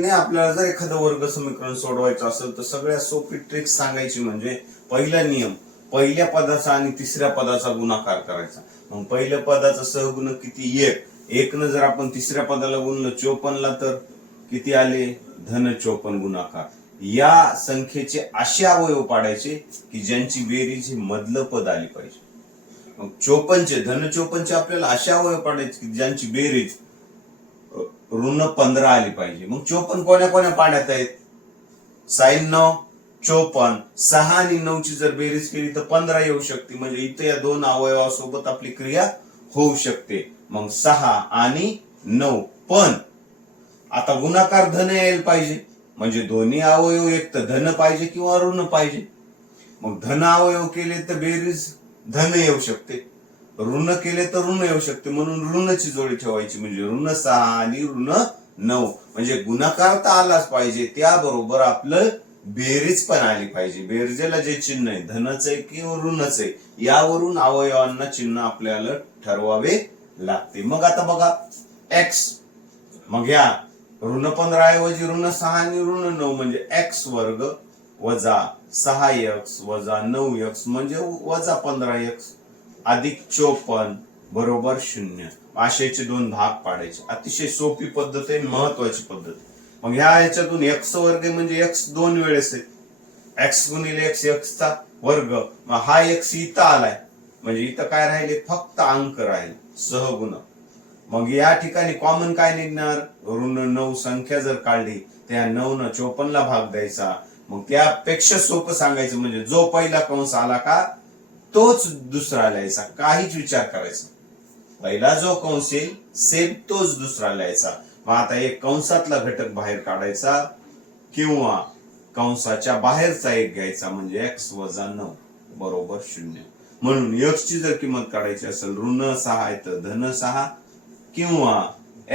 पद्धतीने आपल्याला जर एखादं वर्ग समीकरण सोडवायचं असेल तर सगळ्यात सोपी ट्रिक सांगायची म्हणजे पहिला नियम, पहिल्या पदाचा आणि तिसऱ्या पदाचा गुणाकार करायचा. मग पहिल्या पदाचा सहगुणक किती? 1. 1 न जर आपण तिसऱ्या पदाला गुणलं 54 ला तर किती आले? धन 54 गुणाकार. या संख्येचे असे अवयव पाडायचे की ज्यांची बेरीज ही मधलं पद आली पाहिजे. मग 54चे धन 54चे आपल्याला असे अवयव पाडायचे की ज्यांची बेरीज ऋण 15 आली पाहिजे. मग 54 कोण्या कोण्या पाड्यात आहेत? 96, 54, 6 आणि 9 ची जर बेरीज केली तर 15 येऊ शकते. म्हणजे इथे या दोन अवयवासोबत आपली क्रिया होऊ शकते. मग 6 आणि 9. पण आता गुणाकार धन यायला पाहिजे, म्हणजे दोन्ही अवयव एक तर धन पाहिजे किंवा ऋण पाहिजे. मग धन अवयव केले तर बेरीज धन येऊ शकते, ऋण केले तर ऋण येऊ शकते. म्हणून ऋणची जोडी ठेवायची, म्हणजे ऋण 6 आणि ऋण 9. म्हणजे गुणाकार तर आलाच पाहिजे, त्याबरोबर आपलं बेरीज पण आली पाहिजे. बेरजेला जे चिन्ह आहे धनच आहे किंवा ऋणच आहे यावरून अवयवांना चिन्ह आपल्याला ठरवावे लागते. मग आता बघा एक्स, मग या ऋण 15 ऐवजी ऋण 6 आणि ऋण 9 म्हणजे एक्स वर्ग वजा 6x वजा 9x म्हणजे वजा 15x अधिक 54 बरोबर 0. अशाचे दोन भाग पाडायचे. अतिशय सोपी पद्धत आहे, महत्वाची पद्धत. मग ह्या याच्यातून x वर्ग म्हणजे x दोन वेळेस आहे, x गुणिले x, x चा वर्ग. मग हा x इथं आलाय, म्हणजे इथं काय राहिले? फक्त अंक राहील, सहगुणक. मग या ठिकाणी कॉमन काय निघणार? ऋण 9 संख्या जर काढली त्या 9 न 54 ला भाग द्यायचा. मग त्यापेक्षा सोपं सांगायचं म्हणजे जो पहिला कंस आला का तोच दुसरा लिहायचा, काहीच विचार करायचा. पहिला जो कंस येईल सेम तोच दुसरा लिहायचा. मग आता एक कंसातला घटक बाहेर काढायचा किंवा कंसाच्या बाहेरचा एक घ्यायचा, म्हणजे x वजा 9 बरोबर 0. म्हणून x ची जर किंमत काढायची असेल ऋण 6 आहे तर धन 6 किंवा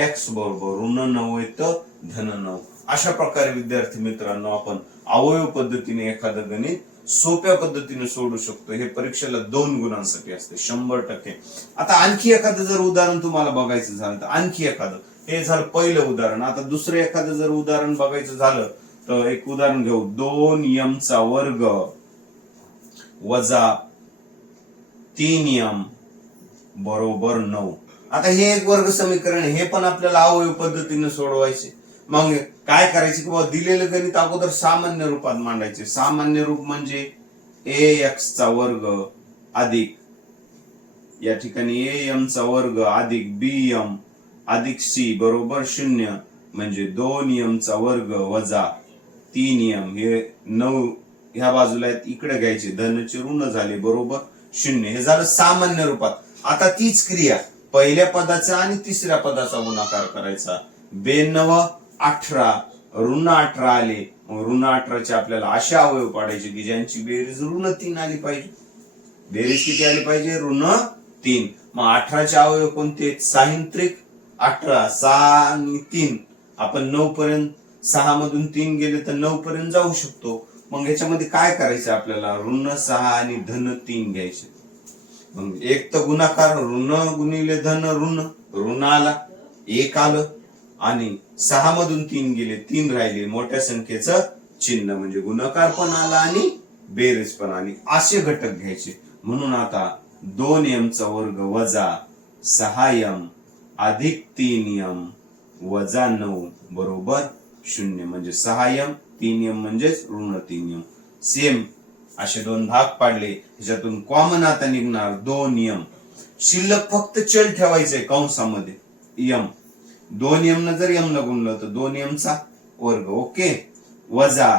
x बरोबर ऋण 9 आहे तर धन 9. अशा प्रकारे विद्यार्थी मित्रांनो आपण अवयव पद्धतीने एखादं गणित सोप्या पद्धतीने सोडू शकतो. हे परीक्षेला 2 गुणांसाठी असते 100%. आता आणखी एखादं जर उदाहरण तुम्हाला बघायचं झालं तर आणखी एखादं, हे झालं पहिलं उदाहरण. आता दुसरं एखादं जर उदाहरण बघायचं झालं तर एक उदाहरण घेऊ. 2m चा वर्ग वजा 3m बरोबर 9. आता हे एक वर्ग समीकरण आहे, हे पण आपल्याला अवयव पद्धतीने सोडवायचे. मग काय करायचे की बाबा दिलेलं गणित अगोदर सामान्य रूपात मांडायचे. सामान्य रूप म्हणजे ax चा वर्ग अधिक या ठिकाणी am चा वर्ग अधिक bm अधिक c बरोबर 0 म्हणजे 2m चा वर्ग वजा 3m. हे 9 ह्या बाजूला आहेत, इकडे घ्यायचे, धनचे ऋण झाले बरोबर 0. हे झालं सामान्य रूपात. आता तीच क्रिया पहिल्या पदाचा आणि तिसऱ्या पदाचा गुणाकार करायचा. 92, 18 ऋण 18 आले. मग ऋण 18चे आपल्याला अशा अवयव पाडायचे की ज्यांची बेरीज ऋण 3 आली पाहिजे. बेरीज किती आली पाहिजे? ऋण 3. मग 18चे अवयव कोणते? 6 त्रिक 18, 6 आणि 3. आपण 9 पर्यंत 6 मधून 3 गेले तर 9 पर्यंत जाऊ शकतो. मग ह्याच्यामध्ये काय करायचं आपल्याला? ऋण 6 आणि धन 3 घ्यायचे. मग एक तर गुणाकार ऋण गुणिले धन ऋण, ऋण आला 1 आलं आणि 6 मधून 3 गेले 3 राहिले, मोठ्या संख्येचं चिन्ह म्हणजे गुणाकार पण आला आणि बेरीज पण आली. असे घटक घ्यायचे. म्हणून आता 2m चा वर्ग वजा 6m अधिक 3m वजा 9 बरोबर 0 म्हणजे 6m 3m म्हणजेच ऋण 3m. सेम असे दोन भाग पाडले, ह्याच्यातून कॉमन आता निघणार 2m. शिल्लक फक्त चल ठेवायचंय कंसामध्ये m. 2m न जर m ला गुणलं तर 2m चा वर्ग ओके वजा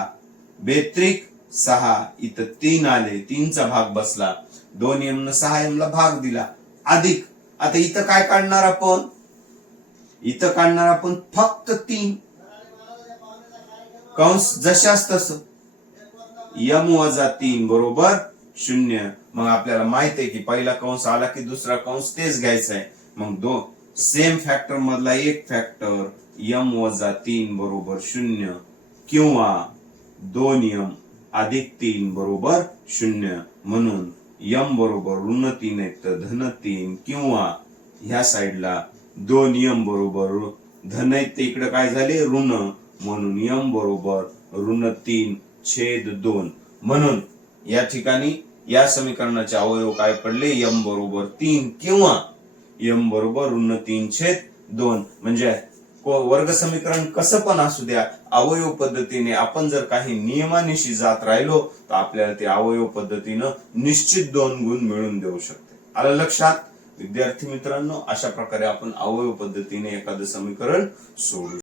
2 6 इथं 3 आले, 3 चा भाग बसला, 2m न 6m ला भाग दिला अधिक. आता इथं काय काढणार आपण? इथं काढणार आपण फक्त 3 कंस जशास तसं m वजा 3 बरोबर 0. मग आपल्याला माहित आहे की पहिला कंस आला की दुसरा कंस तेच घ्यायचा आहे. मग सेम फॅक्टर मधला एक फॅक्टर m वजा 3 बरोबर 0 किंवा 2m अधिक 3 बरोबर 0. म्हणून m बरोबर ऋण 3 आहे तर धन 3 किंवा ह्या साईडला 2m बरोबर धन आहे ते इकडे काय झाले ऋण म्हणून m बरोबर ऋण 3/2. म्हणून या ठिकाणी या समीकरणाचे अवयव काय पडले, m बरोबर 3 किंवा m बरोबर ऋण 3/2. म्हणजे वर्ग समीकरण कसं पण असू द्या, अवयव पद्धतीने आपण जर काही नियमानिशी जात राहिलो तर आपल्याला ते अवयव पद्धतीनं निश्चित 2 गुण मिळून देऊ शकते. आलं लक्षात विद्यार्थी मित्रांनो? अशा प्रकारे आपण अवयव पद्धतीने एखादं समीकरण सोडू